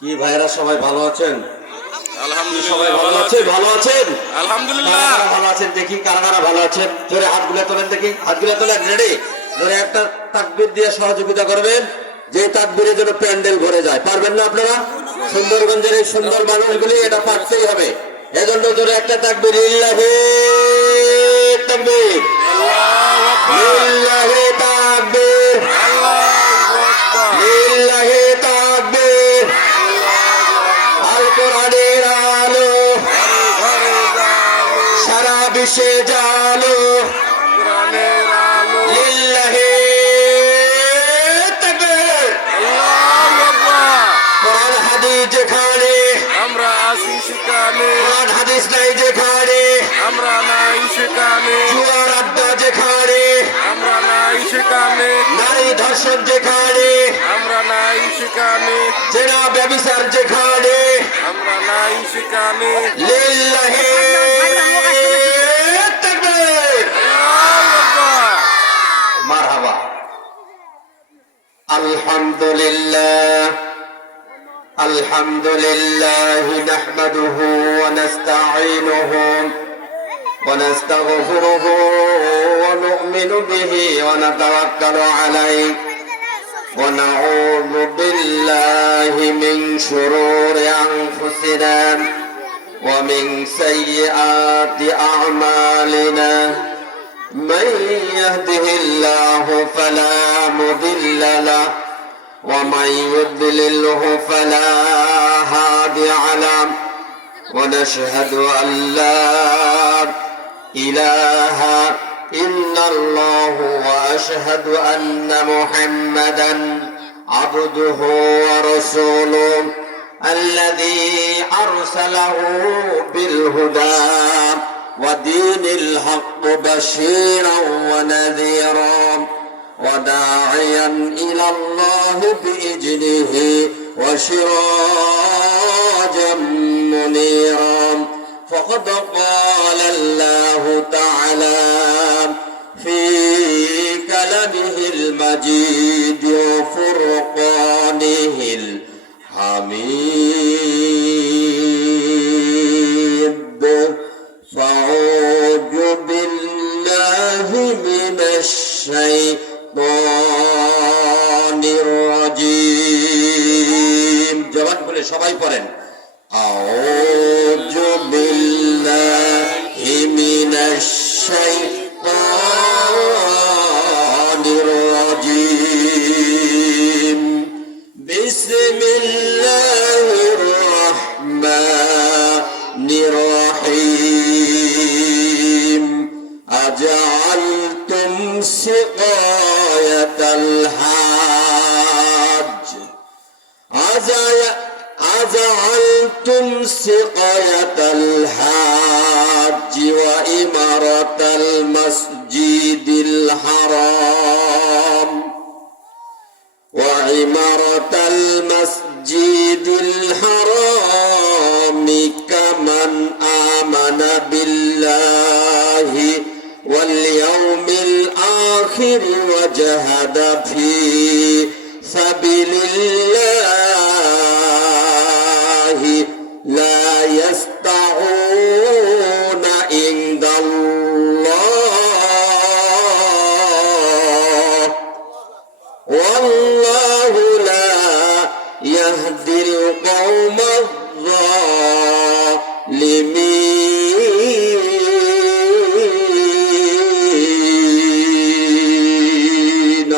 কি ভাইরা সবাই ভালো আছেন? আলহামদুলিল্লাহ সবাই ভালো আছেন? ভালো আছেন? আলহামদুলিল্লাহ কারা ভালো আছেন দেখি, কারা ভালো আছেন? জোরে হাতগুলো তোলেন দেখি, হাতগুলো তোলেন। রেডি? জোরে একটা তাকবীর দিয়ে সহযোগিতা করবেন, যে তাকবীরের জন্য প্যান্ডেল ভরে যায়। পারবেন না আপনারা? সুন্দরগঞ্জের এই সুন্দর মানুষগুলি এটা পারতেই হবে। এজন্য জোরে একটা তাকবীর, লিল্লাহি তাকবীর, আল্লাহু আকবার লিল্লাহি তাকবীর, আল্লাহু আকবার লিল্লাহি তাকবীর। আল কোরআনের আলো ঘরে জালো সারা বিশ্বে জালো, কোরআনের আলো লিল্লাহি তাকবীর। আল্লাহু আকবার কোরআন হাদিস যেখানে, আমরা আছি সেখানে কোরআন হাদিস নাই যেখানে, আমরা নাই সেখানে জুয়ার আড্ডা যেখানে, আমরা নাই সেখানে নারী ধর্ষণ যেখানে, আমরা নাই সেখানে জেনা ব্যভিচার যেখানে, আমরা নাই সেখানে লিল্লাহি তাকবীর। আল্লাহু আকবার মারহাবা। আলহামদুলিল্লাহ আলহামদুলিল্লাহ নাহমাদুহু ওয়া নাস্তাঈনুহু ওয়া নাস্তাগফিরুহু ওয়া নু'মিনু বিহি ওয়া নাতাওয়াক্কালু আলাইহি ওয়া নাউযু বিল্লাহি মিন শুরুরি আনফুসিনা ওয়া মিন সাইয়্যাতি আ'মালিনা। من يهده الله فلا مضل له ومن يضلله فلا هادي له ونشهد أن لا إله إلا الله وأشهد أن محمدا عبده ورسوله الذي أرسله بالهدى ودين الحق بشيرا ونذيرا وداعيا إلى الله بإذنه وسراجا منيرا. فقد قال الله تعالى في كلامه المجيد وفرقانه الحميد. فأعوذ بالله من الشيطان الرجيم. জবান খুলে সবাই পড়েন, أعوذ بالله من الشيطان الرجيم. بسم الله الرحمن الرحيم. أجعلتم سقاية الحاج أجعلتم سقاية الحاج وإمارة المسجد الحرام وعمارة المسجد الحرام كمن آمن بالله واليوم الآخر وجهد في سبيل الله لا يستطيعون عند الله والله لا يهدي القوم الظالمين.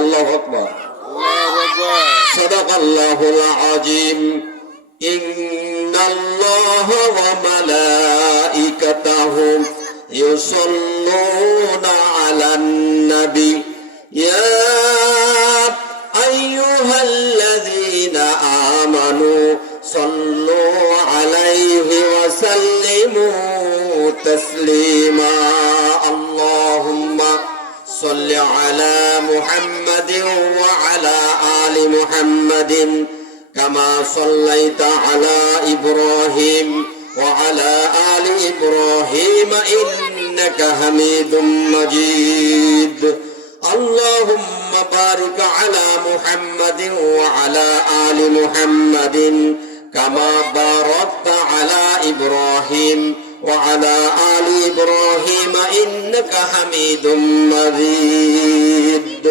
الله أكبر. আল্লাহু আকবার صدق الله العظيم. إن الله وملائكته يصلون على النبي يا أيها الذين آمنوا صلوا عليه وسلموا تسليما. اللهم صل على محمد وعلى آل محمد كما صليت على إبراهيم وعلى آل إبراهيم إنك حميد مجيد. اللهم بارك على محمد وعلى آل محمد কামা বারাকতা আলা ইব্রাহিম ওয়া আলা আলি ইব্রাহিম ইন্নাকা হামিদুম মাজিদ।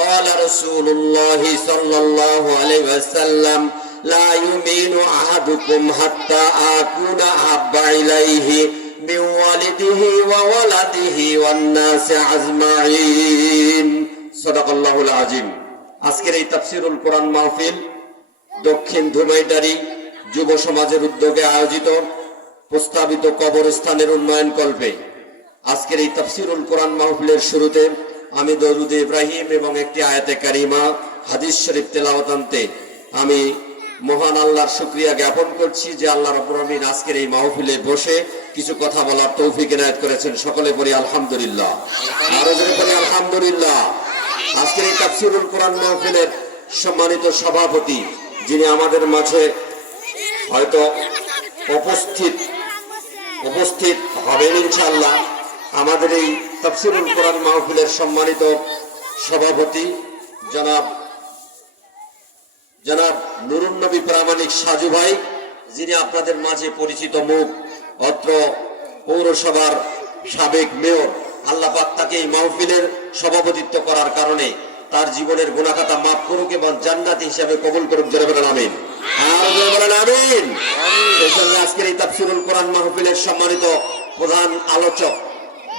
قال رسول الله صلى الله عليه وسلم لا يؤمن أحدكم حتى أكون أحب إليه من والده وولده والناس أجمعين صدق الله العظيم। আজকের এই তাফসীরুল কোরআন মাহফিল দক্ষিণ ধুমাইটারি যুব সমাজের উদ্যোগে আয়োজিত প্রস্তাবিত কবরস্থানের উন্নয়ন কল্পে আজকের এই তাফসীরুল কোরআন মাহফিলের শুরুতে আমি দরুদ ইব্রাহিম এবং একটি আয়াতে কারিমা হাদিস শরীফ তেলাওয়াত আনতে আমি মহান আল্লাহর শুকরিয়া জ্ঞাপন করছি যে আল্লাহ রাব্বুল আলামিন আজকের এই মাহফিলে বসে কিছু কথা বলার তৌফিক এনায়েত করেছেন। সকলে বলি আলহামদুলিল্লাহ, আরো জোরে বলি আলহামদুলিল্লাহ। আজকের এই তাফসীরুল কোরআন মাহফিলের সম্মানিত সভাপতি যিনি আমাদের মাঝে হয়তো উপস্থিত হবেন ইনশাআল্লাহ, আমাদের এই তাফসীরুল কোরআন মাহফিলের সম্মানিত সভাপতি জনাব নুরুন নবী প্রামাণিক সাজু ভাই, যিনি আপনাদের মাঝে পরিচিত মুখ, অত্র পৌরসভার সাবেক মেয়র। আল্লাহ পাক তাকে এই মাহফিলের সভাপতিত্ব করার কারণে তার জীবনের গুনাহ খাতা মাফ করুক এবং জান্নাতি হিসাবে কবুল করুক। জোরে বলেন আমিন, আর জোরে বলেন আমিন। সেই সঙ্গে আজকের এই তাফসীরুল কোরআন মাহফিলের সম্মানিত প্রধান আলোচক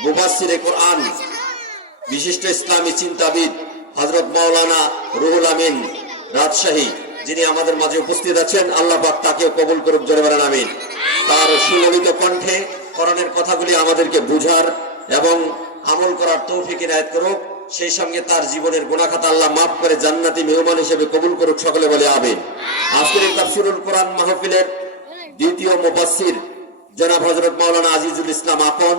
মুফাসসিরে কোরআন, বিশিষ্ট ইসলামী চিন্তাবিদ হযরত মাওলানা রুহুল আমিন রাজশাহী, যিনি আমাদের মাঝে উপস্থিত আছেন। আল্লাহ পাক তাকে কবুল করুক। জোরে বলেন আমিন। তার সুললিত কণ্ঠে কোরআনের কথাগুলি আমাদেরকে বুঝার এবং আমল করার তৌফিক ইনায়েত করুক। সেই সঙ্গে তার জীবনের গুনাহ খাতা আল্লাহ মাফ করে জান্নাতি মেহমান হিসেবে কবুল করুক। সকলে বলে আমিন। আজকের এই তাফসীরুল কোরআন মাহফিলের দ্বিতীয় মুফাসসির জনাব হযরত মাওলানা আজিজুল ইসলাম আপন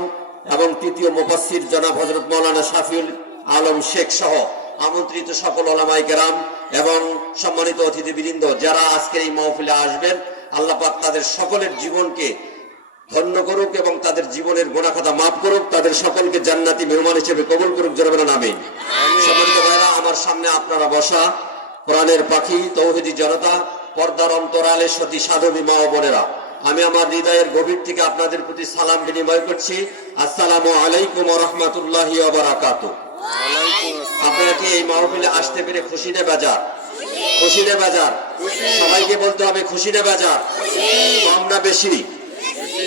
এবং তৃতীয় মুফাসসির জনাব হযরত মাওলানা শাফিউল আলম শেখ সহ আমন্ত্রিত সকল উলামায়ে কেরাম এবং সম্মানিত অতিথিবৃন্দ যারা আজকের এই মাহফিলে আসবেন, আল্লাহ পাক তাদের সকলের জীবনকে ধন্য করুক এবং তাদের জীবনের গুনাহ খাতা মাফ করুক, তাদের সকলকে জান্নাতি মেহমান হিসেবে কবুল করুক। জোরে বলেন আমিন। সম্মানিত ভাইরা, আমার সামনে আপনারা বসা কোরআনের পাখি, তৌহিদি জনতা, পর্দার অন্তরালে সতী সাধবী মা ও বোনেরা, আমি আমার হৃদয়ের গভীর থেকে আপনাদের প্রতি সালাম বিনিময় করছি। আসসালামু আলাইকুম ওয়া রাহমাতুল্লাহি ওয়া বারাকাতুহু। আপনারা কি এই মাহফিলে আসতে পেরে খুশি না বেজার? খুশি না বেজার? সবাইকে বলতে হবে খুশি না বেজার? কম না বেশি?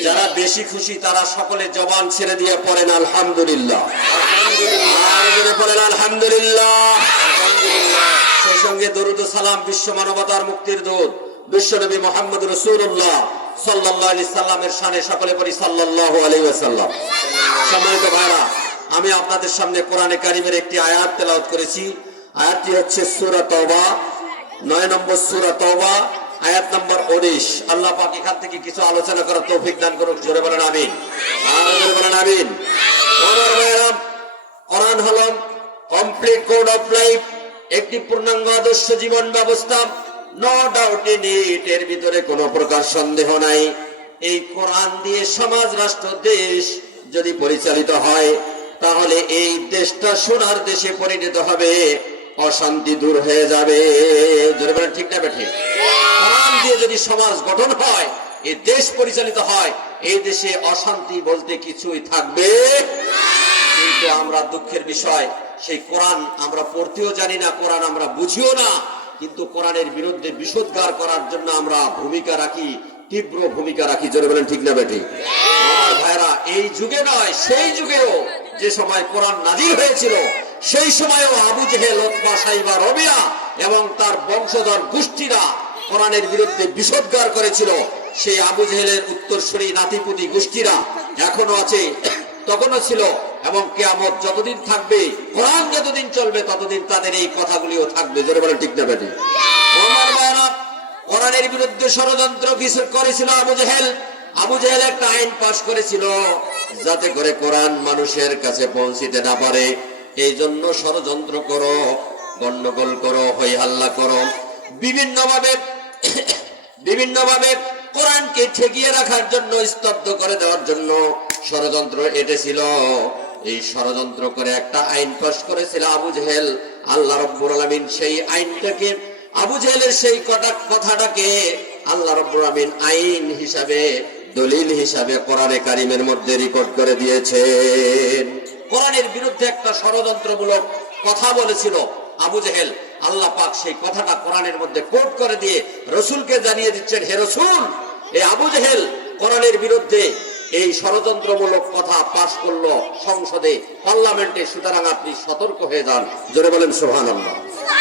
যারা বেশি খুশি তারা সকলে জবান ছেড়ে দিয়ে পড়েন আলহামদুলিল্লাহ, আর জোরে পড়েন আলহামদুলিল্লাহ। সেই সঙ্গে দরুদ ও সালাম বিশ্ব মানবতার মুক্তির দূত বিশ্বনবী মুহাম্মদ রাসূলুল্লাহ সাল্লাল্লাহু আলাইহি সাল্লামের শানে সকলে পড়ি সাল্লাল্লাহু আলাইহি ওয়াসাল্লাম। সম্মানিত ভাইরা, আমি আপনাদের সামনে কোরআনে কারিমের একটি আয়াত তেলাওয়াত করেছি। আয়াতটি হচ্ছে সূরা তাওবা, 9 নম্বর সূরা তাওবা, আয়াত নম্বর 19। আল্লাহ পাক এখান থেকে কিছু আলোচনা করার তৌফিক দান করুক। জোরে বলেন আমিন, আর জোরে বলেন আমিন। কোরআন হলো কমপ্লিট কোড অফ লাইফ, একটি পূর্ণাঙ্গ আদর্শ জীবন ব্যবস্থা। নো ডাউট ইন ইট, এর ভিতরে কোনো প্রকার সন্দেহ নাই। এই কোরআন দিয়ে সমাজ, রাষ্ট্র, দেশ যদি পরিচালিত হয় তাহলে এই দেশটা সোনার দেশে পরিণত হবে, অশান্তি দূর হয়ে যাবে। জোরে বলেন ঠিক না বেঠিক? কোরআন দিয়ে যদি সমাজ গঠন হয়, এই দেশ পরিচালিত হয়, এই দেশে অশান্তি বলতে কিছুই থাকবে। কিন্তু আমরা দুঃখের বিষয়, সেই কোরআন আমরা পড়তেও জানি না, কোরআন আমরা বুঝিও না, কিন্তু কোরআনের বিরুদ্ধে বিষোদ্গার করার জন্য আমরা ভূমিকা রাখি, তীব্র ভূমিকা রাখি। জোরে বলেন ঠিক না বেঠিক? আমার ভাইরা, এই যুগে নয় সেই যুগেও যে সময় কোরআন নাযিল হয়েছিল, সেই সময়ও আবু জেহেল, উতবা, সাইবা, রবিয়া এবং তার বংশধর গোষ্ঠীরা কোরআনের বিরুদ্ধে বিষোদ্গার করেছিল। সেই আবু জেহেলের উত্তরসূরি নাতিপুতি গোষ্ঠীরা এখনো আছে, তখনও ছিল, এবং কিয়ামত যতদিন থাকবে, কোরআন যতদিন চলবে, ততদিন তাদের এই কথাগুলিও থাকবে। জোরে বলেন ঠিক না বেঠিক? আমার ভাইরা, কোরআনের বিরুদ্ধে ষড়যন্ত্র কিছু করেছিল আবু জেহেল। আবু জেহেল একটা আইন পাশ করেছিল যাতে করে কোরআন মানুষের কাছে পৌঁছিতে না পারে। এই জন্য ষড়যন্ত্র করো, গন্ডগোল করো, হই হাল্লা করো, বিভিন্নভাবে কোরআনকে ঠেকিয়ে রাখার জন্য, স্তব্ধ করে দেওয়ার জন্য ষড়যন্ত্র এটেছিল। এই ষড়যন্ত্র করে একটা আইন পাশ করেছিল আবু জেহেল। আল্লাহ রাব্বুল আলামিন সেই আইনটাকে আবু জেহেলের সেই কথাটাকে আল্লাহ রাব্বুল আমিন আইন হিসাবে, দলিল হিসাবে কোরআনে কারিমের মধ্যে রেকর্ড করে দিয়েছেন। কোরআনের বিরুদ্ধে একটা ষড়যন্ত্রমূলক কথা বলেছিল আবু জেহেল, আল্লাহ পাক সেই কথাটা কোরআনের মধ্যে কোট করে দিয়ে রসুলকে জানিয়ে দিচ্ছেন, হে রসুল, এই আবু জেহেল কোরআনের বিরুদ্ধে এই ষড়যন্ত্রমূলক কথা পাশ করলো সংসদে, পার্লামেন্টে, সুতরাং আপনি সতর্ক হয়ে যান। জোরে বলেন সুবহানাল্লাহ।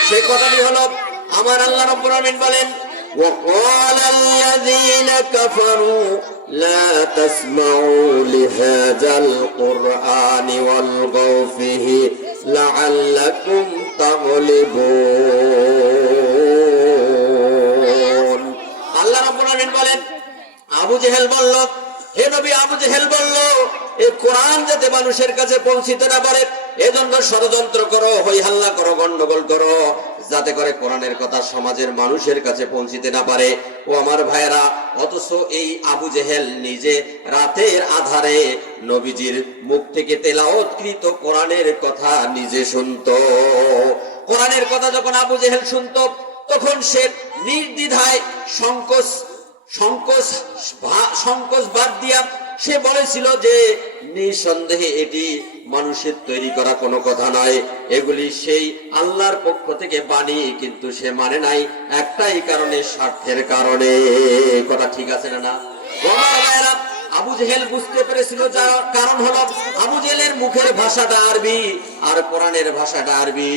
সেই কথাটি হলো আমার আল্লাহ রাব্বুল আমিন বলেন, وقال الذين كفروا لا تسمعوا لهذا القرآن والغوا فيه لعلكم تغلبون। আল্লাহ রাব্বুল আমিন বলেন, আবু জেহেল বলল, হে নবী, আবু জেহেল বলল, এই কোরআন যাতে মানুষের কাছে পৌঁছিতে না পারে এজন্য ষড়যন্ত্র করো, হই হাল্লা করো, গন্ডগোল করো, যাতে করে কোরআনের কথা সমাজের মানুষের কাছে পৌঁছিতে না পারে। ও আমার ভাইয়েরা, অথচ এই আবু জেহেল নিজে রাতের আধারে নবীজির মুখ থেকে তেলাওয়াতকৃত কোরআনের কথা নিজে শুনতো। কোরআনের কথা যখন আবু জেহেল শুনতো তখন সে নির্দ্বিধায় সংকোচ বাদ দিয়া সে বলেছিল যে নিঃসন্দেহে এটি মানুষের তৈরি করা কোনো কথা নয়, এগুলি সেই আল্লাহর পক্ষ থেকে বাণী, কিন্তু সে মানে নাই একটাই কারণে, স্বার্থের কারণে। কথা ঠিক আছে না? আবু জেহেল বুঝতে পেরেছিল, যার কারণ হলো আবু জেহেলের মুখের ভাষাটা আরবি আর কোরআনের ভাষাটা আরবি।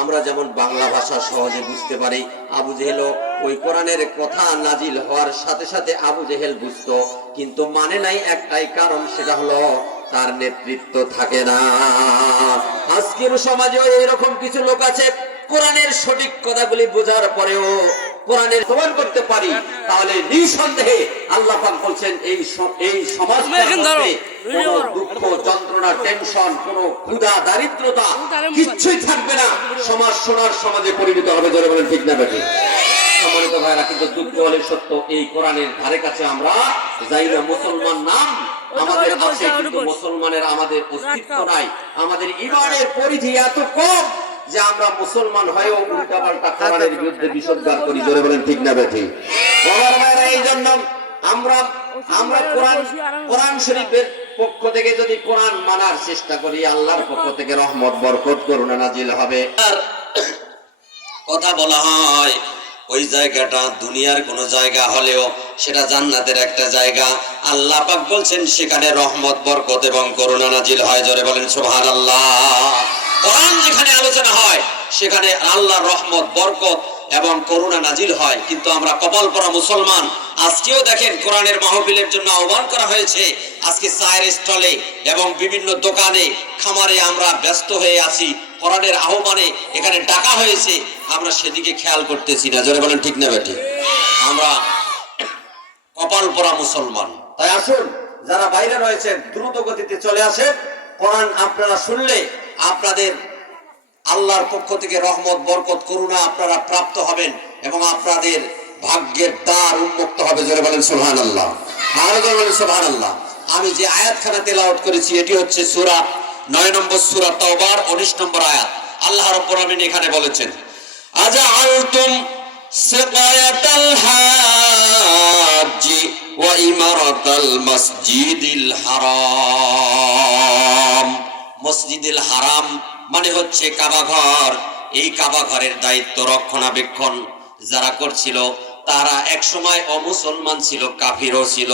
আমরা যেমন বাংলা ভাষা সহজে বুঝতে পারি, আবু জেহেল ওই কোরআনের কথা নাজিল হওয়ার সাথে সাথে আবু জেহেল বুঝতো, কিন্তু মানে নাই একটাই কারণ, সেটা হলো তার নেতৃত্ব থাকে না। আজকের সমাজেও এরকম কিছু লোক আছে, কোরআনের সঠিক কথাগুলি বোঝার পরেও কোরআনের প্রমাণ করতে পারি, তাহলে নিঃসন্দেহে আল্লাহ পাক বলছেন এই সমাজ দুঃখ, যন্ত্রণা, টেনশন, কোন ক্ষুধা, দারিদ্রতা কিচ্ছুই থাকবে না, সমাজ সোনার সমাজে পরিণত হবে। জোরে বলেন ঠিক না বেঠিক? সম্মানিত ভাইরা, কিন্তু দুঃখ হলে সত্য, এই কোরআনের ধারে কাছে আমরা যাই না। মুসলমান নাম আমাদের আছে, কিন্তু মুসলমানের আমাদের অস্তিত্ব নাই। আমাদের ঈমানের পরিধি এত কম যে আমরা মুসলমান হয়েও উল্টাপাল্টা কোরআনের বিরুদ্ধে বিষোদ্গার করি। জোরে বলেন ঠিক না বেঠিক? এই জন্য আমরা কোরআন শরীফের পক্ষ থেকে যদি কোরআন মানার চেষ্টা করি, আল্লাহর পক্ষ থেকে রহমত, বরকত, করুণা নাজিল হবে। আর কথা বলা হয় ওই জায়গাটা দুনিয়ার কোন জায়গা হলেও সেটা জান্নাতের একটা জায়গা। আল্লাহ পাক বলছেন সেখানে রহমত, বরকত এবং করুণা নাজিল হয়। জোরে বলেন সুবহানাল্লাহ। কোরআন যেখানে আলোচনা হয় সেখানে আল্লাহর রহমত, বরকত এবং করুণা নাজিল হয়। কিন্তু আমরা কপাল পরা মুসলমান, আজকেও দেখেন কোরআনের মাহফিলের জন্য আহ্বান করা হয়েছে, আজকে চায়ের স্টলে এবং বিভিন্ন দোকানে, খামারে আমরা ব্যস্ত হয়ে আছি, কোরআনের আহ্বানে এখানে ডাকা হয়েছে, আমরা সেদিকে খেয়াল করতেছি না। জোরে বলেন ঠিক না বেঠিক? আমরা কপাল পরা মুসলমান। তাই আসুন, যারা বাইরে রয়েছেন দ্রুত গতিতে চলে আসেন। কোরআন আপনারা শুনলে আপনাদের আল্লাহর পক্ষ থেকে রহমত, বরকত, করুণা আপনারা প্রাপ্ত হবেন এবং আপনাদের ভাগ্যের দ্বার উন্মুক্ত হবে। জোরে বলেন সুবহানাল্লাহ। আরো জোরে বলেন সুবহানাল্লাহ। আমি যে আয়াতখানা তেলাওয়াত করেছি এটি হচ্ছে সূরা 9 নম্বর সূরা তাওবার 19 নম্বর আয়াত। আল্লাহ রাব্বুল আমিন এখানে বলেছেন, আজআলতুম সিকায়াতাল হাজ্জি ওয়া ইমারাতাল মাসজিদিল হারাম। মসজিদুল হারাম মানে হচ্ছে কাবা ঘর। এই কাবা ঘরের দায়িত্ব রক্ষণাবেক্ষণ যারা করছিল তারা একসময় অমুসলমান ছিল, কাফিরও ছিল।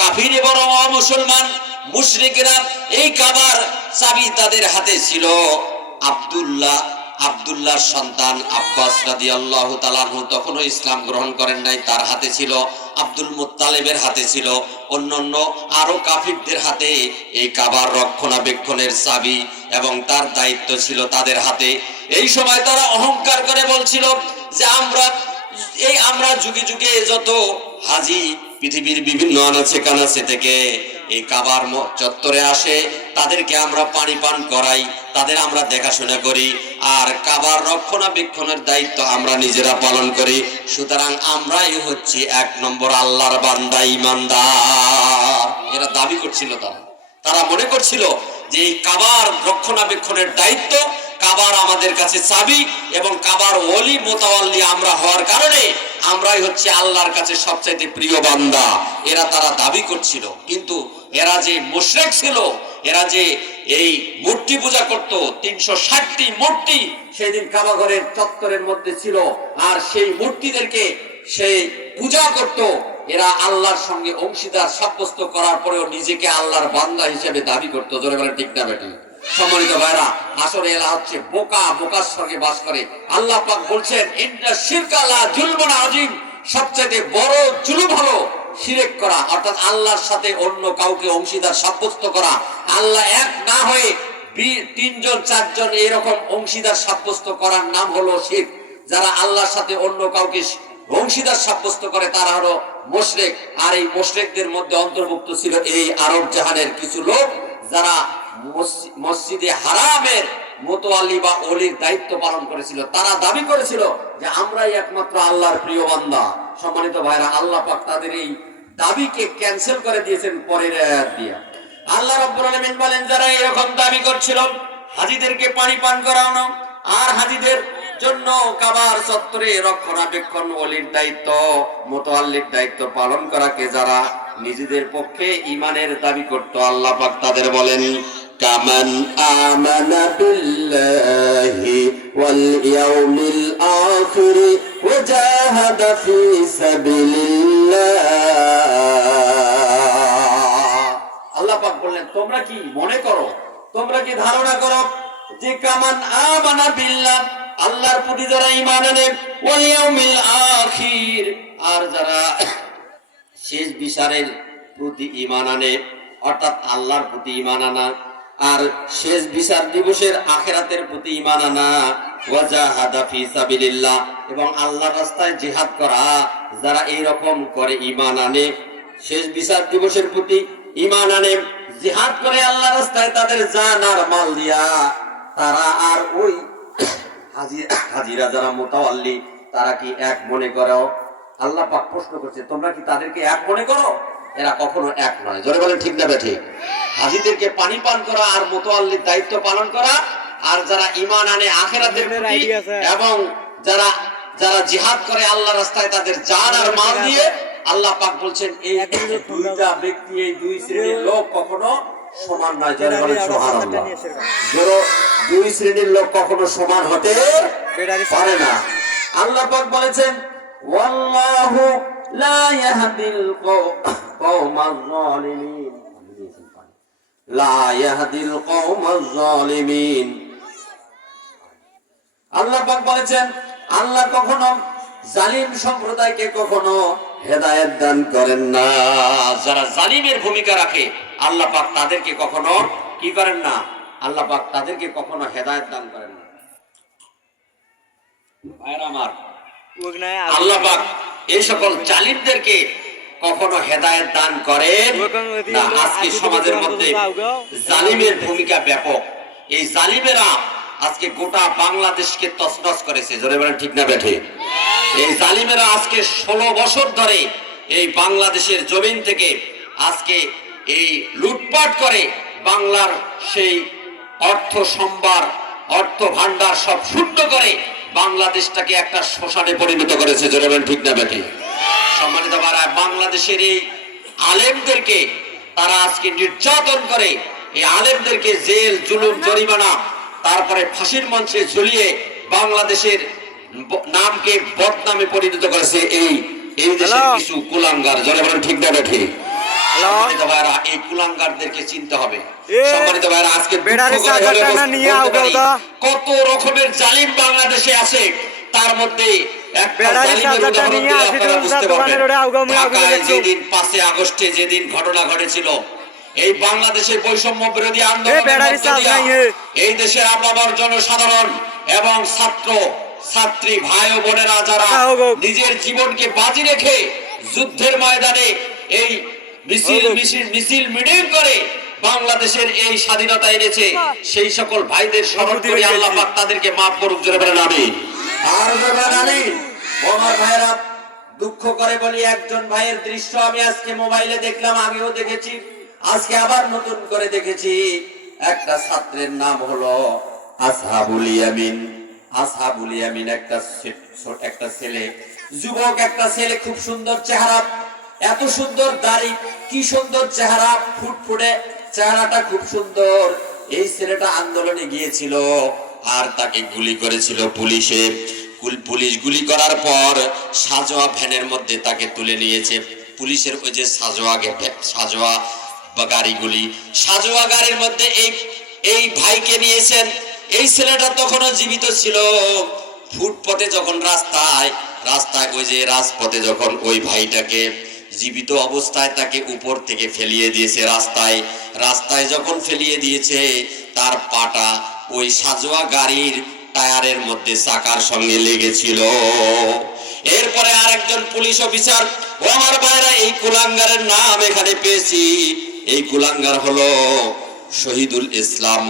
কাফির এবং অমুসলমান মুশরিকরা এই কাবার চাবি তাদের হাতে ছিল। আব্দুল্লাহর সন্তান আব্বাস রাদিয়াল্লাহু তাআলা আনহু তখনও ইসলাম গ্রহণ করেন নাই, তার হাতে ছিল। আব্দুল মুত্তালিবের হাতে ছিল, অন্যান্য আরো কাফিরদের হাতে এই কাবার রক্ষণাবেক্ষণের চাবি এবং তার দায়িত্ব ছিল তাদের হাতে। এই সময় তারা অহংকার করে বলছিল যে আমরা যুগে যুগে যত হাজি পৃথিবীর বিভিন্ন আনাচে কানাচে থেকে এই কাবার চত্বরে আসে, তাদেরকে আমরা পানি পান করাই, তাদের আমরা দেখাশোনা করি, আর কাবার রক্ষণাবেক্ষণের দায়িত্ব আমরা নিজেরা পালন করি। সুতরাং আমরাই হচ্ছি 1 নম্বর আল্লাহর বান্দা, ঈমানদার। এরা দাবি করছিল, তারা মনে করছিল যে এই কাবার রক্ষণাবেক্ষণের দায়িত্ব, কাবার আমাদের কাছে চাবি এবং কাবার ওলি মোতাওয়াল্লি আমরা হওয়ার কারণে আমরাই হচ্ছে আল্লাহর কাছে সবচাইতে প্রিয় বান্দা। তারা দাবি করছিল, কিন্তু এরা যে মুশরিক ছিল, এরা যে এই মূর্তি পূজা করত, 360টি মূর্তি সেদিন কাবা ঘরের চত্বরের মধ্যে ছিল, আর সেই মূর্তিদেরকে সেই পূজা করত। এরা আল্লাহর সঙ্গে অংশীদার সাব্যস্ত করার পরেও নিজেকে আল্লাহর বান্দা হিসেবে দাবি করতো। জোরে বলেন ঠিক না বেটি? সম্মানিত ভাইরা, আসলে এরা হচ্ছে বোকা, বোকার সঙ্গে বাস করে। আল্লাহ পাক বলছেন, ইন্না শিরকা লা যুলমুন আযীম, সবচেয়ে বড় জুলুম হলো শিরক করা, অর্থাৎ আল্লাহর সাথে অন্য কাউকে অংশীদার সাব্যস্ত করা। আল্লাহ এক না হয়ে 3জন 4জন এরকম অংশীদার সাব্যস্ত করার নাম হলো শিরক। যারা আল্লাহর সাথে অন্য কাউকে অংশীদার সাব্যস্ত করে তারা হলো মুশরিক। আর এই মুশরিকদের মধ্যে অন্তর্ভুক্ত ছিল এই আরব জাহানের কিছু লোক, যারা মসজিদে হারামের মোতাওয়াল্লি বা ওলির দায়িত্ব পালন করেছিল। তারা দাবি করেছিল যে আমরাই একমাত্র আল্লাহর প্রিয় বান্দা। সম্মানিত ভাইরা, আল্লাহ পাক তাদের এই দাবিকে ক্যান্সেল করে দিয়েছেন পরের আয়াত দিয়ে। আল্লাহ রাব্বুল আলামিন বলেন, যারা এরকম দাবি করছিল হাজীদেরকে পানি পান করানো আর হাজীদের জন্য কাবার চত্বরে রক্ষণাবেক্ষণ, ওলির দায়িত্ব, মোতাওয়াল্লির দায়িত্ব পালন করাকে যারা নিজেদের পক্ষে ঈমানের দাবি করত, আল্লাহ পাক তাদের বলেন, কামান আমানা বিল্লাহি ওয়াল ইয়াউমিল আখির ওয়া জাহাদা ফি সাবিলিল্লাহ। আল্লাহ পাক বললেন, তোমরা কি মনে করো, তোমরা কি ধারণা করো যে কামান আমানা বিল্লাহ, আল্লাহর প্রতি যারা ঈমান আনে, ওয়াল ইয়াউমিল আখির, আর যারা শেষ বিচারের প্রতি ঈমান আনে, অর্থাৎ আল্লাহর প্রতি ঈমান আনা আর শেষ বিচার দিবসের আখিরাতের প্রতি ঈমান আনা, ওয়া জাহাদা ফি সাবিলিল্লাহ, এবং আল্লাহর রাস্তায় জিহাদ করা, যারা এইরকম করে ঈমান আনে, শেষ বিচার দিবসের প্রতি ঈমান আনে, জিহাদ করে আল্লাহর রাস্তায় তাদের জান আর মাল দিয়া, তারা আর ওই হাজিরা যারা মোতাওয়াল্লি, তারা কি এক মনে করো? আল্লাহ পাক প্রশ্ন করছে, তোমরা কি তাদেরকে এক মনে করো? এরা কখনো এক নয়। জোরে বলেন ঠিক না বেঠিক? হাজীদেরকে পানি পান করা আর মোতাওয়াল্লির দায়িত্ব পালন করা, আর যারা ঈমান আনে আখিরাতের প্রতি, এবং যারা যারা জিহাদ করে আল্লাহর রাস্তায় তাদের জান আর মাল দিয়ে, আল্লাহ পাক বলছেন এই দুইটা ব্যক্তি, এই দুই শ্রেণীর লোক কখনো সমান নয়। জোরে বলেন সুবহানাল্লাহ। জোরে, দুই শ্রেণীর লোক কখনো সমান হতে পারে না। আল্লাহ পাক বলেছেন, ওয়াল্লাহু লা ইয়াহদিল কওমাজ যালিমিন, লা ইয়াহদিল কওমাজ যালিমিন। আল্লাহ পাক বলেছেন, আল্লাহ কখনো জালিম সম্প্রদায়কে কখনো হেদায়েত দান করেন না। যারা জালিমের ভূমিকা রাখে আল্লাহ পাক তাদেরকে কখনো কি করেন না? আল্লাহ পাক তাদেরকে কখনো হেদায়েত দান করেন না। ভাইরা আমার, আল্লাহ পাক এই সকল জালিমদেরকে কখনো হেদায়েত দান করেন না। আজকে সমাজের মধ্যে জালিমের ভূমিকা ব্যাপক। এই জালিমেরা আজকে গোটা বাংলাদেশকে তছনছ করেছে। জোরে বলেন ঠিক না বেঠিক? এই জালিমেরা আজকে 16 বছর ধরে এই বাংলাদেশের জমিন থেকে আজকে এই লুটপাট করে বাংলার সেই অর্থ সম্ভার, অর্থ ভান্ডার সব শূন্য করে বাংলাদেশটাকে একটা শ্মশানে পরিণত করেছে। জোরে বলেন ঠিক না বেঠিক? সম্মানিত ভাইরা, বাংলাদেশের এই আলেমদেরকে তারা আজকে নির্যাতন করে, এই আলেমদেরকে জেল, জুলুম, জরিমানা, তারপরে ফাঁসির মঞ্চে ঝুলিয়ে বাংলাদেশের নামকে বদনামে পরিণত করেছে এই দেশের কিছু কুলাঙ্গার। জোরে বলেন ঠিক না বেঠিক? সম্মানিত ভাইরা, এই কুলাঙ্গারদেরকে চিনতে হবে। সম্মানিত ভাইরা, আজকে কত রকমের জালিম বাংলাদেশে আছে, তার মধ্যে একটা জালিমের উদাহরণ দিলে আপনারা বুঝতে পারবেন। ঢাকায় যেদিন 5 আগস্টে যেদিন ঘটনা ঘটেছিল, এই বাংলাদেশের বৈষম্য বিরোধী আন্দোলন, এই দেশের আপামর জনসাধারণ এবং ছাত্র ছাত্রী ভাই ও বোনেরা যারা নিজের জীবনকে বাজি রেখে যুদ্ধের ময়দানে এই মিছিল মিটিং করে বাংলাদেশের এই স্বাধীনতা এনেছে, সেই সকল ভাইদের স্মরণ করে আল্লাহ পাক তাদেরকে মাফ করুক। জোরে বলেন আমিন। আর বলেন আমিন। আমার ভাইরা, দুঃখ করে বলি, একজন ভাইয়ের দৃশ্য আমি আজকে মোবাইলে দেখলাম, আগেও দেখেছি, আজকে আবার নতুন করে দেখেছি। একটা ছাত্রের নাম হলো আসহাবুল ইয়ামিন। আসহাবুল ইয়ামিন একটা ছেলে, যুবক একটা ছেলে, খুব সুন্দর চেহারা, এত সুন্দর দাড়ি, কি সুন্দর চেহারা, ফুটফুটে চেহারাটা খুব সুন্দর। এই ছেলেটা আন্দোলনে গিয়েছিল আর তাকে গুলি করেছিল পুলিশে। পুলিশ গুলি করার পর সাজোয়া ভ্যানের মধ্যে তাকে তুলে নিয়েছে। পুলিশের ওই যে সাজোয়া বা গাড়িগুলি, সাজোয়া গাড়ির মধ্যে এই ভাইকে নিয়েছেন। এই ছেলেটা তখনও জীবিত ছিল। ফুটপথে যখন রাস্তায় ওই যে রাজপথে যখন ওই ভাইটাকে জীবিত অবস্থায় তাকে উপর থেকে ফেলিয়ে দিয়েছে, রাস্তায় যখন ফেলিয়ে দিয়েছে, তার পাটা ওই সাজোয়া গাড়ির টায়ারের মধ্যে চাকার সঙ্গে লেগেছিল। এরপরে আরেকজন পুলিশ অফিসার, ও আমার ভাইরা, এই কুলাঙ্গারের নাম এখানে পেয়েছি। এই কুলাঙ্গার হলো শহীদুল ইসলাম,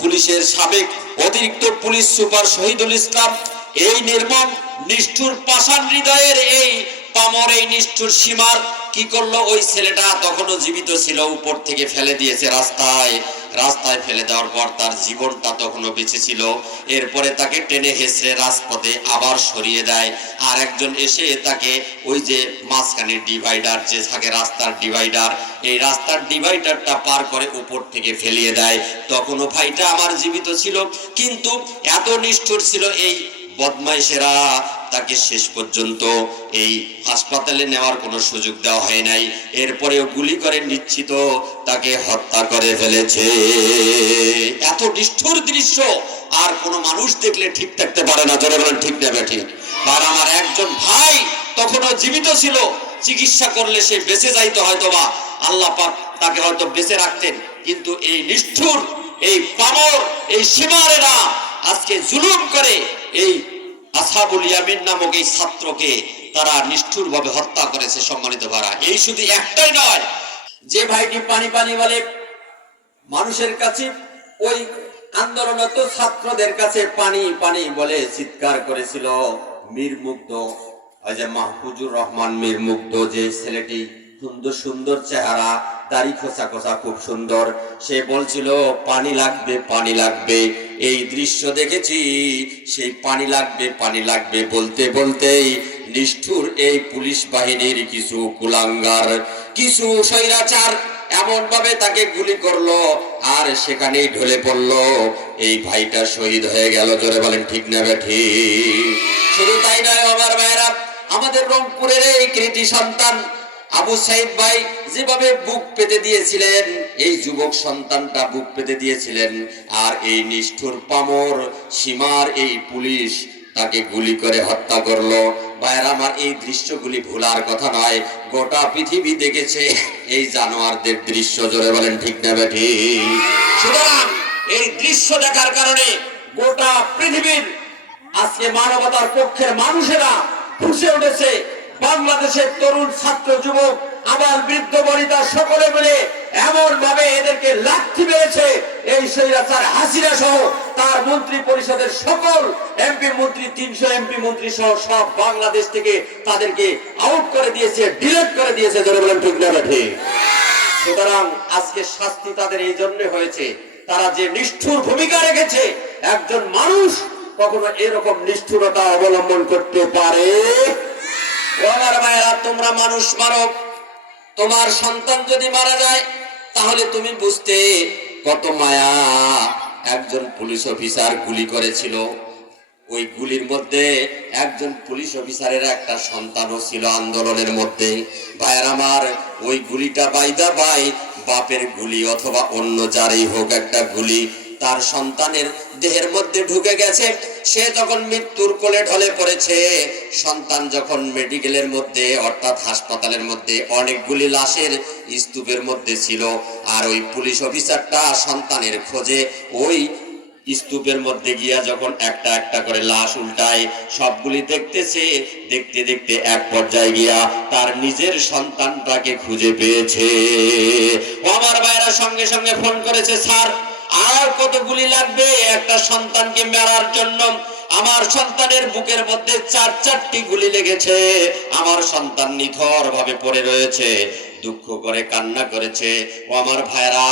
পুলিশের সাবেক অতিরিক্ত পুলিশ সুপার শহীদুল ইসলাম। এই নির্মম নিষ্ঠুর পাষাণ হৃদয়ের এই পামর, এই নিষ্ঠুর সীমার কি করলো, ওই ছেলেটা তখনও জীবিত ছিল, উপর থেকে ফেলে দিয়েছে রাস্তায় ফেলে দেওয়ার পর তার জীবনটা তখনও বেঁচে ছিল। এরপরে তাকে টেনে হেসড়ে রাজপথে আবার সরিয়ে দেয়। আর একজন এসে তাকে ওই যে মাঝখানে ডিভাইডার যে থাকে, রাস্তার ডিভাইডার, এই রাস্তার ডিভাইডারটা পার করে উপর থেকে ফেলিয়ে দেয়। তখনও ভাইটা আমার জীবিত ছিল, কিন্তু এত নিষ্ঠুর ছিল এই বদমাইশেরা, তাকে শেষ পর্যন্ত এই হাসপাতালে নেওয়ার কোনো সুযোগ দেওয়া হয় নাই। এরপরেও গুলি করে নিশ্চিত তাকে হত্যা করে ফেলেছে। এত নিষ্ঠুর দৃশ্য আর কোনো মানুষ দেখলে ঠিক থাকতে পারে না। জোরে বলেন ঠিক না ঠিক? আর আমার একজন ভাই তখনও জীবিত ছিল, চিকিৎসা করলে সে বেঁচে যাইতো, হয়তো বা আল্লাহ পাক তাকে হয়তো বেঁচে রাখতেন। কিন্তু এই নিষ্ঠুর, এই পামর, এই সীমারেরা আজকে জুলুম করে এই আসহাবুল ইয়ামিন নামক এই ছাত্রকে তারা নিষ্ঠুর ভাবে হত্যা করেছে। সম্মানিত ভাইরা, এই শুধু একটাই নয়, যে ভাইটি পানি পানি বলে মানুষের কাছে, ওই আন্দোলনরত ছাত্রদের কাছে পানি পানি বলে চিৎকার করেছিল মীর মুগ্ধ, ওই যে মাহফুজুর রহমান মীর মুগ্ধ, যে ছেলেটি সুন্দর সুন্দর চেহারা, দাড়ি খোঁচা খোঁচা, খুব সুন্দর, সে বলছিল পানি লাগবে, পানি লাগবে। এই দৃশ্য দেখেছি, সেই পানি লাগবে বলতে বলতেই নিষ্ঠুর এই পুলিশ বাহিনীর কিছু কুলাঙ্গার, কিছু স্বৈরাচার এমন ভাবে তাকে গুলি করলো আর সেখানেই ঢলে পড়লো। এই ভাইটা শহীদ হয়ে গেল। জোরে বলেন ঠিক না ঠিক? শুধু তাই নয় আমার ভাইরা, আমাদের রংপুরের এই কৃতি সন্তান আবু সাইদ ভাই যেভাবে বুক পেতে দিয়েছিলেন, এই যুবক সন্তানটা বুক পেতে দিয়েছিলেন, আর এই নিষ্ঠুর পামর সীমার এই পুলিশ তাকে গুলি করে হত্যা করলো। ভাইরা আমার, এই দৃশ্যগুলি ভোলার কথা নয়। গোটা পৃথিবী দেখেছে এই জানোয়ারদের দৃশ্য। জোরে বলেন ঠিক না ঠিক? সুতরাং এই দৃশ্য দেখার কারণে গোটা পৃথিবীর আজকে মানবতার পক্ষের মানুষেরা ফুঁসে উঠেছে। বাংলাদেশের তরুণ ছাত্র যুবক, আবার বৃদ্ধ বনিতা সকলে মিলে এমন ভাবে এদেরকে লাথি মেরেছে, এই স্বৈরাচার হাসিনা সহ তার মন্ত্রী পরিষদের সকল এমপি মন্ত্রী, 300 এমপি মন্ত্রী সহ সব বাংলাদেশ থেকে তাদেরকে আউট করে দিয়েছে, ডিলিট করে দিয়েছে। জোরে বলেন ঠিক না ঠিক? সুতরাং আজকে শাস্তি তাদের এই জন্য হয়েছে, তারা যে নিষ্ঠুর ভূমিকা রেখেছে। একজন মানুষ কখনো এরকম নিষ্ঠুরতা অবলম্বন করতে পারে? আমার মায়েরা, তোমরা মানুষ মারো, তোমার সন্তান যদি মারা যায় তাহলে তুমি বুঝতে কত মায়া। একজন পুলিশ অফিসার গুলি করেছিল, ওই গুলির মধ্যে একজন পুলিশ অফিসারের একটা সন্তানও ছিল আন্দোলনের মধ্যে। ভাইয়ের আমার, ওই গুলিটা বাইদা বাই বাপের গুলি অথবা অন্য যারই হোক একটা গুলি তার সন্তানের দেহের মধ্যে ঢুকে গেছে। সে যখন মৃত্যুর কোলে ঢলে পড়েছে, সন্তান যখন মেডিকেলের মধ্যে অর্থাৎ হাসপাতালের মধ্যে অনেকগুলি লাশের স্তূপের মধ্যে ছিল, আর ওই পুলিশ অফিসারটা সন্তানের খোঁজে ওই স্তূপের মধ্যে গিয়া যখন একটা একটা করে লাশ উল্টায়, সবগুলি দেখতেছে, দেখতে দেখতে এক পর্যায়ে গিয়া তার নিজের সন্তানটাকে খুঁজে পেয়েছে। ও আমার ভাইরা সঙ্গে সঙ্গে ফোন করেছে, স্যার আর কত গুলি লাগবে একটা সন্তানকে মারার জন্য? আমার সন্তানের বুকের মধ্যে 4টি গুলি লেগেছে, আমার সন্তান নিথর ভাবে পড়ে রয়েছে, দুঃখ করে কান্না করেছে। ও আমার ভাইরা,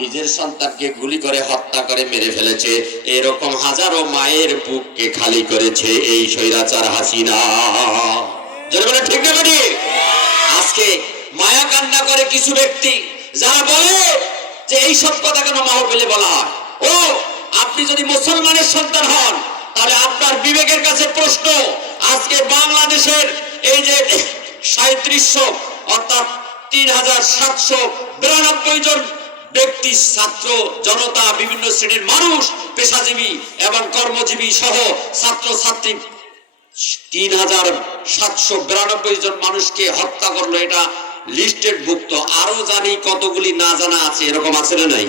নিজের সন্তানকে গুলি করে হত্যা করে মেরে ফেলেছে। এরকম হাজারো মায়ের বুককে খালি করেছে এই স্বৈরাচার হাসিনা। যারা বলে ঠিক না বেটি? আজকে মায়া কান্না করে কিছু ব্যক্তি যারা বলে যে এই সব কথা কেন মাহফিলে বলা হয়। ও আপনি যদি মুসলমানের সন্তান হন তাহলে আপনার বিবেকের কাছে প্রশ্ন, আজকে বাংলাদেশের এই যে 3700 অর্থাৎ 3792 জন ব্যক্তি, ছাত্র জনতা, বিভিন্ন শ্রেণীর মানুষ, পেশাজীবী এবং কর্মজীবী সহ ছাত্র ছাত্রী 3792 জন মানুষকে হত্যা করলো। এটা লিস্টেড ভুক্ত। আরো জানি কতগুলি না জানা আছে, এরকম আছে না নাই?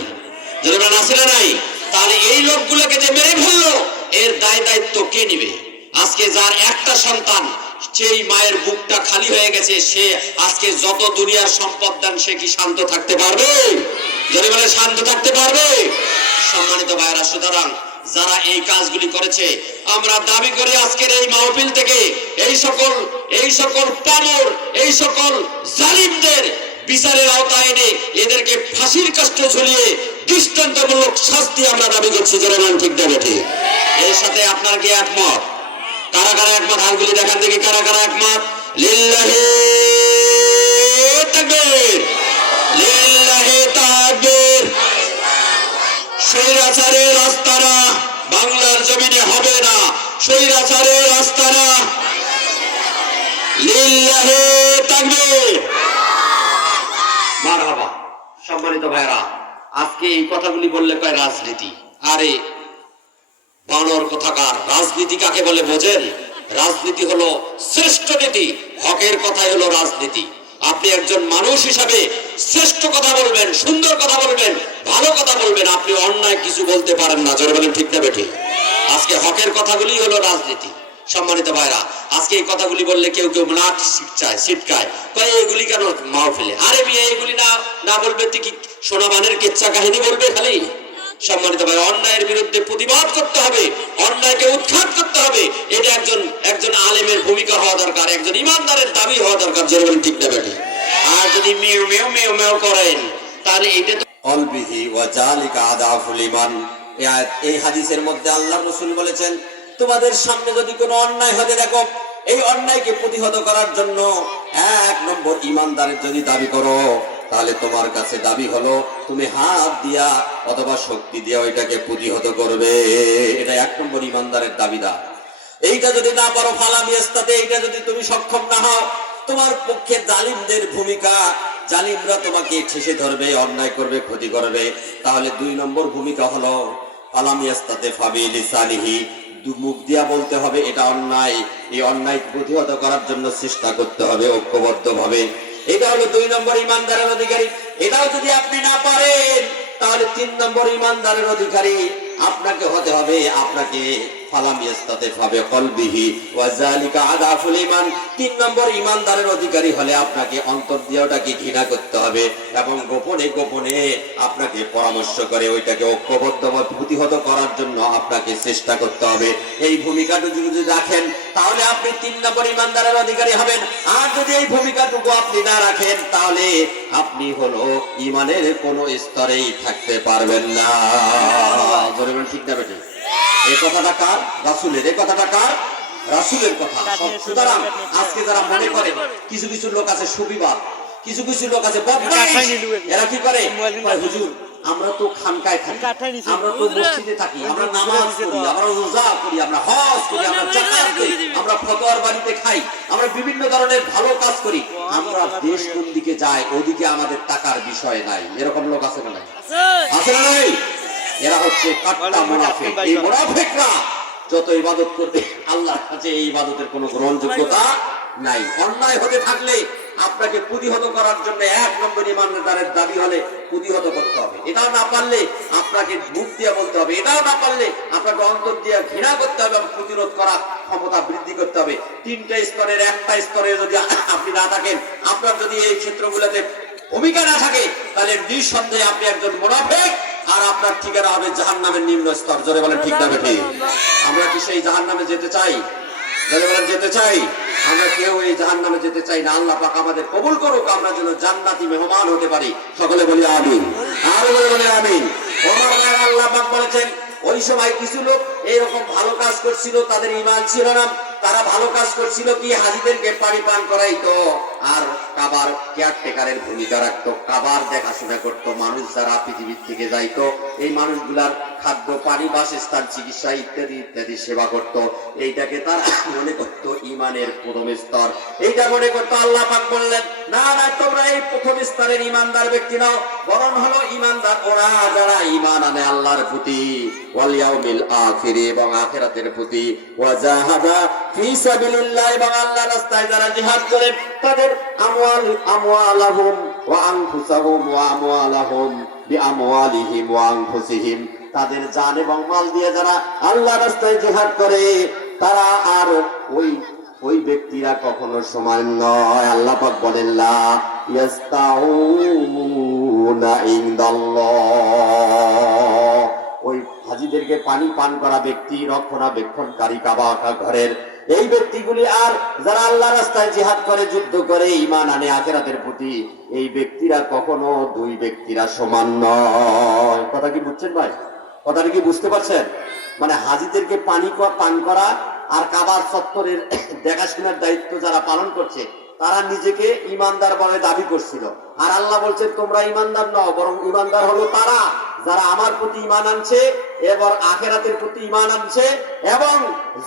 যেরকম আছে না নাই? তাহলে এই লোকগুলোকে যে মেরে ফেললো এর দায় দায়িত্ব কে নিবে? আজকে যার একটা সন্তান, সেই মায়ের বুকটা খালি হয়ে গেছে, সে আজকে যত দুনিয়ার সম্পদ দেন সে কি শান্ত থাকতে পারবে? যদি বলে শান্ত থাকতে পারবে? সম্মানিত ভাইরা, সুতরাং যারা এই কাজগুলি করেছে, আমরা দাবি করি আজকের এই মাহফিল থেকে এই সকল পামর, এই সকল জালিমদের বিচারের আওতায় এনে এদেরকে ফাঁসির কাস্টে ঝুলিয়ে দৃষ্টান্তমূলক শাস্তি আমরা দাবি করছি। জনগণ ঠিক না বেঠি? এর সাথে আপনার কি একমত? কারা কারা একমত? হাতগুলি দেখান দেখি, কারা কারা একমত? লিল্লাহি তাকবীর, লিল্লাহি তাকবীর। স্বৈরাচারের আস্তানা বাংলার জমিনে হবে না, স্বৈরাচারের আস্তানা। লিল্লাহি তাকবীর, মারহাবা। সম্মানিত ভাইরা, আজকে এই কথাগুলি বললে কয় রাজনীতি। আরে বানর কোথাকার! রাজনীতি কাকে বলে বোঝেন? রাজনীতি হলো শ্রেষ্ঠ নীতি। হকের কথাই হলো রাজনীতি। আপনি একজন মানুষ হিসাবে শ্রেষ্ঠ কথা বলবেন, সুন্দর কথা বলবেন, ভালো কথা বলবেন, আপনি অন্যায় কিছু বলতে পারেন না। জোরে বলেন ঠিক না বেঠি? আজকে হকের কথাগুলি হলো রাজনীতি। সম্মানিত ভাইরা, আজকে এই কথাগুলি বললে কেউ কেউ নাক ছিটকায়, কয় এগুলি কেন মাহফিলে? আরে মেয়ে, এগুলি না বলবে তুই কি সোনাবানের কেচ্ছা কাহিনী বলবে খালি? সম্মানিত ভাই, অন্যায়ের বিরুদ্ধে প্রতিবাদ করতে হবে, অন্যায়কে উৎখাত করতে হবে। এটা একজন আলেমের ভূমিকা হওয়া দরকার, একজন ইমানদারের দাবি হওয়া দরকার। যেরকম ঠিক না বেটি? আর যদি মেও মেও মেও মেও করেন তাহলে এটা তো অলবিহি ওয়া জালিকা আদাফুল ঈমান। এই হাদিসের মধ্যে আল্লাহ রাসূল বলেছেন, তোমাদের সামনে যদি কোনো অন্যায় হতে দেখো, এই অন্যায়কে প্রতিহত করার জন্য 1 নম্বর ইমানদারের যদি দাবি করো, তাহলে তোমার কাছে দাবি হলো তুমি হাত দিয়া অথবা শক্তি দিয়া ওইটাকে প্রতিহত করবে। এটা 1 নম্বর ইমানদারের দাবিদার। এইটা যদি না পারো, ফালামিয়াস্তাতে, এইটা যদি তুমি সক্ষম না হও, তোমার পক্ষে জালিমদের ভূমিকা, জালিমরা তোমাকে ঠেসে ধরবে, অন্যায় করবে, ক্ষতি করবে। তাহলে 2 নম্বর ভূমিকা হলো ফালামিয়াস্তাতে ফাবিলিসানিহি, মুখ দিয়া বলতে হবে এটা অন্যায়, এই অন্যায় প্রতিহত করার জন্য চেষ্টা করতে হবে ঐক্যবদ্ধভাবে। এটা হলো 2 নম্বর ইমানদারের অধিকারী। এটাও যদি আপনি না পারেন, তাহলে 3 নম্বর ইমানদারের অধিকারী আপনাকে হতে হবে। আপনাকে ফালামিয়াস্তাতে ফাবে কলবিহি ওয়া যালিকা আদাফুল ঈমান। 3 নম্বর ইমানদারের অধিকারী হলে আপনাকে অন্তর দিয়ে ওটাকে ঘৃণা করতে হবে এবং গোপনে গোপনে আপনাকে পরামর্শ করে ওইটাকে ঐক্যবদ্ধভাবে প্রতিহত করার জন্য আপনাকে চেষ্টা করতে হবে। এই ভূমিকাটুকু যদি রাখেন তাহলে আপনি 3 নম্বর ইমানদারের অধিকারী হবেন। আর যদি এই ভূমিকাটুকু আপনি না রাখেন, তাহলে আপনি হলো ঈমানের কোনো স্তরেই থাকতে পারবেন না। ঠিক না বেটি? এই কথাটা কার? রাসূলের। এই কথাটা কার? রাসূলের কথা। সুতরাং আজকে যারা মনে করে কিছু কিছু লোক আছে সুবিবাদ, কিছু কিছু লোক আছে বদমাইশ, এরা কি করে? হুজুর, আমরা তো খানকায় থাকি, আমরা তো মসজিদে থাকি, আমরা নামাজ পড়ি, আমরা রোজা করি, আমরা হজ করি, আমরা যাকাত দেই, আমরা ফতোয়ার বাড়িতে খাই, আমরা বিভিন্ন ধরনের ভালো কাজ করি, আমরা দেশ কোন দিকে যায় ওদিকে আমাদের টাকার বিষয় নাই। এরকম লোক আছে না? আছে না নাই? এরা হচ্ছে কাট্টা মুনাফিক। এই মুনাফিকরা যত ইবাদত করবে আল্লাহর কাছে এই ইবাদতের কোনো গ্রহণযোগ্যতা নাই। অন্যায় হতে থাকলে আপনাকে প্রতিহত করার জন্য 1 নম্বর ইমানদারের দাবি হলে প্রতিহত করতে হবে। এটাও না পারলে আপনাকে মুখ দিয়ে বলতে হবে, এটাও না পারলে আপনাকে অন্তর দিয়ে ঘৃণা করতে হবে এবং প্রতিরোধ করার ক্ষমতা বৃদ্ধি করতে হবে। 3টে স্তরের 1টা স্তরে যদি আপনি না থাকেন, আপনার যদি এই ক্ষেত্রগুলোতে ভূমিকা না থাকে, তাহলে নিঃসন্দেহে আপনি একজন মুনাফিক, আর আপনার ঠিকানা হবে জাহান্নামের নিম্ন স্তর। জোরে বলেন ঠিক না বেঠিক? আমরা কি সেই জাহান্নামে যেতে চাই? যারা যেতে চাই, আমরা কেউ এই জাহান্নামে যেতে চাই না। আল্লাহ পাক আমাদের কবুল করুক, আমরা যেন জান্নাতি মেহমান হতে পারি। সকলে বলি আমিন, আর বলে আমিন। ওমর রাদিয়াল্লাহু আল্লাহ পাক বলেছেন, ওই সময় কিছু লোক এইরকম ভালো কাজ করছিল, তাদের ঈমান ছিল না। তারা ভালো কাজ করছিল কি, হাজীদেরকে পানি পান করাইতো আর কাবার কেয়ারটেকারের ভূমিকা রাখতো, কাবার দেখাশোনা করতো। মানুষ যারা পৃথিবীর থেকে যাইতো, এই মানুষগুলার খাদ্য, পানি, বাসস্থান, চিকিৎসা ইত্যাদি ইত্যাদি সেবা করত। এইটাকে তারা মনে করত ঈমানের প্রথম স্তর। এইটা মনে করতো। আল্লাহ পাক বললেন, না না, তোমরা এই প্রথম স্তরের ঈমানদার ব্যক্তি নাও, বরং হলো ঈমানদার ওরা যারা ঈমান আনে আল্লাহর প্রতি, ওয়াল ইয়াউমিল আখির, এবং আখিরাতের প্রতি, ওয়া জাহাদা ফি সাবিলিল্লাহ, এবং আল্লাহর রাস্তায় যারা জিহাদ করে, তাদের আমওয়ালাহুম ওয়া আনফুসাহুম ওয়া আমওয়ালাহুম বিআমওয়ালিহিম ওয়া আনফুসিহিম, তাদের জান এবং মাল দিয়ে যারা আল্লাহর রাস্তায় জিহাদ করে, তারা আর ওই ব্যক্তিরা কখনো সমান নয়। আল্লাহ পাক বলেন, লা ইস্তাউনা ইনদাল্লাহ, ওই হাজীদেরকে পানি পান করা ব্যক্তি, রক্ষণাবেক্ষণকারী কাবা ঘরের এই ব্যক্তিগুলি আর যারা আল্লাহর রাস্তায় জিহাদ করে, যুদ্ধ করে, ঈমান আনে আখিরাতের প্রতি, এই ব্যক্তিরা কখনো দুই ব্যক্তিরা সমান নয়। কথা কি বুঝছেন ভাই? কথাটা কি বুঝতে পারছেন? মানে হাজীদেরকে পান করা আর কাবার চত্বরের দেখাশোনার দায়িত্ব যারা পালন করছে, তারা নিজেকে ঈমানদার বলে দাবি করছিল। আর আল্লাহ বলছেন, তোমরা ঈমানদার নও, বরং ঈমানদার হলো তারা যারা আমার প্রতি ঈমান আনছে এবং আখিরাতের প্রতি ঈমান আনছে, এবং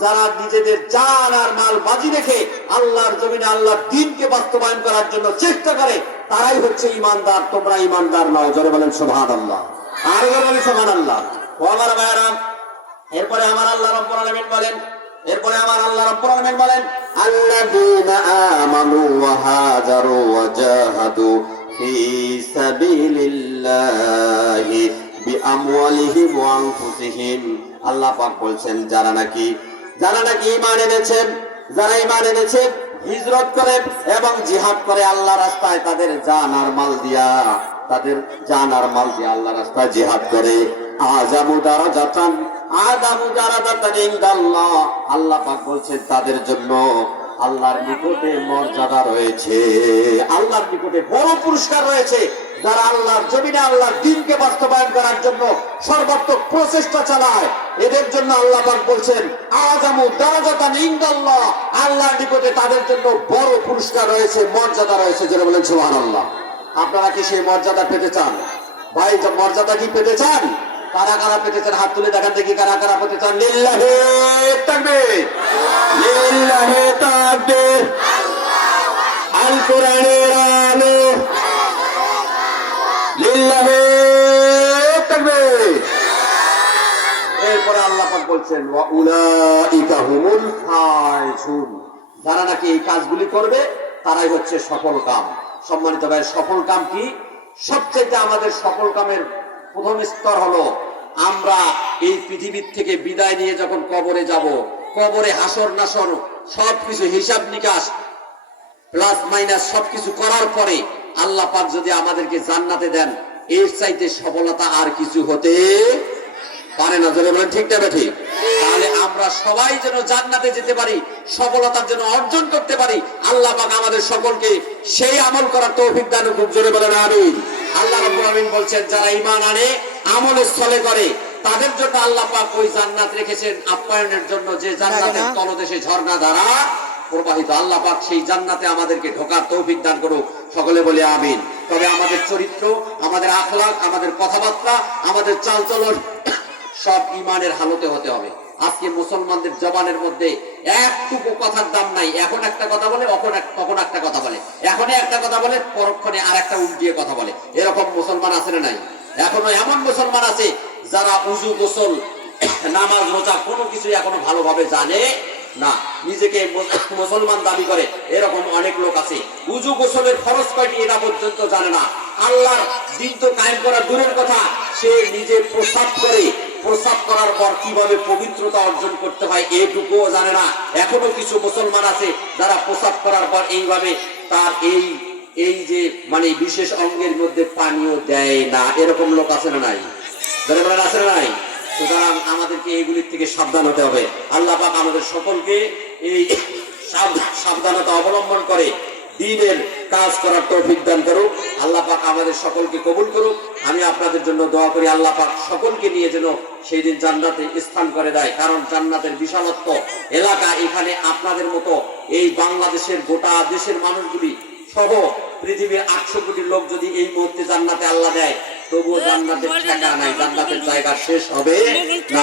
যারা নিজেদের জান আর মাল বাজি রেখে আল্লাহর জমিনে আল্লাহর দ্বীনকে বাস্তবায়ন করার জন্য চেষ্টা করে, তারাই হচ্ছে ঈমানদার। তোমরা ঈমানদার নও। জোরে বলেন সুবহানাল্লাহ, আর বলেন সুবহানাল্লাহ। ও আমার ভাইরা, এরপরে আমার আল্লাহ রাব্বুল আলামিন বলেন, আল্লাযীনা আমানু ওয়া হাজারু ওয়া জাহাদু ফি সাবিলিল্লাহি বিআমওয়ালিহিম ওয়া আনফুসিহিম। আল্লাহ পাক বলছেন, যারা নাকি ঈমান এনেছেন, যারা ঈমান এনেছেন, হিজরত করে এবং জিহাদ করে আল্লাহ রাস্তায়, তাদের জান আর মাল দিয়া আল্লাহ রাস্তায় জিহাদ করে, আযামু দারাজাতান ইনদাল্লাহ, আল্লাহ পাক বলছেন তাদের জন্য আল্লাহর নিকটে মর্যাদা রয়েছে, আল্লাহর নিকটে বড় পুরস্কার রয়েছে। যারা আল্লাহর জমিনে আল্লাহর দ্বীনকে বাস্তবায়ন করার জন্য সর্বাত্মক প্রচেষ্টা চালায়, এদের জন্য আল্লাহ পাক বলছেন, আযামু দারাজাতান ইনদাল্লাহ, আল্লাহর নিকটে তাদের জন্য বড় পুরস্কার রয়েছে, মর্যাদা রয়েছে। যারা বলেন সুবহানাল্লাহ। আপনারা কি সেই মর্যাদা পেতে চান? ভাই, মর্যাদা কি পেতে চান? কারা কারা পেতে চান? হাত তুলে দেখান দেখি, কারা কারা পেতে চান? লিল্লাহি তাকবীর, লিল্লাহি তাকবীর, আল কোরআনের আলো, লিল্লাহি তাকবীর। এরপরে আল্লাহ পাক বলছেন, ওয়া উলাইকা হুমুল ফাইজুন, যারা নাকি এই কাজগুলি করবে তারাই হচ্ছে সফল কাম। সম্মানিত ভাই, সফল কাম কি? সবচেয়ে আমাদের সফল কামের প্রথম স্তর হলো, আমরা এই পৃথিবীর থেকে বিদায় নিয়ে যখন কবরে যাব, কবরে হাসর নাসর সবকিছু হিসাব নিকাশ প্লাস মাইনাস সবকিছু করার পরে আল্লাহ পাক যদি আমাদেরকে জান্নাতে দেন, এর চাইতে সফলতা আর কিছু হতে পারে না। যদি বলেন ঠিক না ঠিক? তাহলে আমরা সবাই যেন জান্নাতে যেতে পারি, সফলতার জন্য অর্জন করতে পারি, আল্লাহ পাক আমাদের সকলকে সেই আমল করার তৌফিক দান করুন। জোরে বলেন আমিন। আল্লাহ রাব্বুল আলামিন বলছেন, যারা ঈমান আনে, আমল স্থলে করে, তাদের জন্য আল্লাহ পাক ওই জান্নাত রেখেছেন আপ্যায়নের জন্য, যে জান্নাতের তলদেশে ঝর্ণা ধারা প্রবাহিত। আল্লাহ পাক সেই জান্নাতে আমাদেরকে ঢোকার তৌফিক দান করুক। সকলে বলে আমিন। তবে আমাদের চরিত্র, আমাদের আখলাক, আমাদের কথাবার্তা, আমাদের চালচলন সব ঈমানের হালতে হতে হবে। আজকে মুসলমানদের জবানের মধ্যে একটুকু কথার দাম নাই। এখন একটা কথা বলে, তখন একটা কথা বলে, এখনই একটা কথা বলে, পরক্ষণে আর একটা উল্টিয়ে কথা বলে। এরকম মুসলমান আছে না নাই? এখনো এমন মুসলমান আছে যারা উজু, গোসল, নামাজ, রোজা কোনো কিছু এখনো ভালোভাবে জানে না, নিজেকে মুসলমান দাবি করে। এরকম অনেক লোক আছে, উজু গোসলের ফরজ কয়টি এটা পর্যন্ত জানে না। আল্লাহর দ্বীন তো কায়েম করা দূরের কথা, সে নিজে প্রস্রাব করে, প্রস্রাব করার পর কিভাবে পবিত্রতা অর্জন করতে হয় এটুকুও জানে না। এখনো কিছু মুসলমান আছে যারা প্রস্রাব করার পর এইভাবে তার এই যে মানে বিশেষ অঙ্গের মধ্যে পানিও দেয় না। এরকম লোক আছে না নাই? আছে না নাই? সুতরাং আমাদেরকে এগুলির থেকে সাবধান হতে হবে। আল্লাহ পাক আমাদের সকলকে এই সাবধানতা অবলম্বন করে দ্বীনের কাজ করার তৌফিক দান করুক। আল্লাহ পাক আমাদের সকলকে কবুল করুক। আমি আপনাদের জন্য দোয়া করি আল্লাহ পাক সকলকে নিয়ে যেন সেই দিন জান্নাতে স্থান করে দেয়, কারণ জান্নাতের বিশালত্ব এলাকা এখানে আপনাদের মতো এই বাংলাদেশের গোটা দেশের মানুষগুলি সহ পৃথিবীর 800 কোটি লোক যদি এই মুহূর্তে জান্নাতে আল্লাহ দেয়, তবুও জান্নাতের টাকা নাই, জান্নাতের জায়গা শেষ হবে না।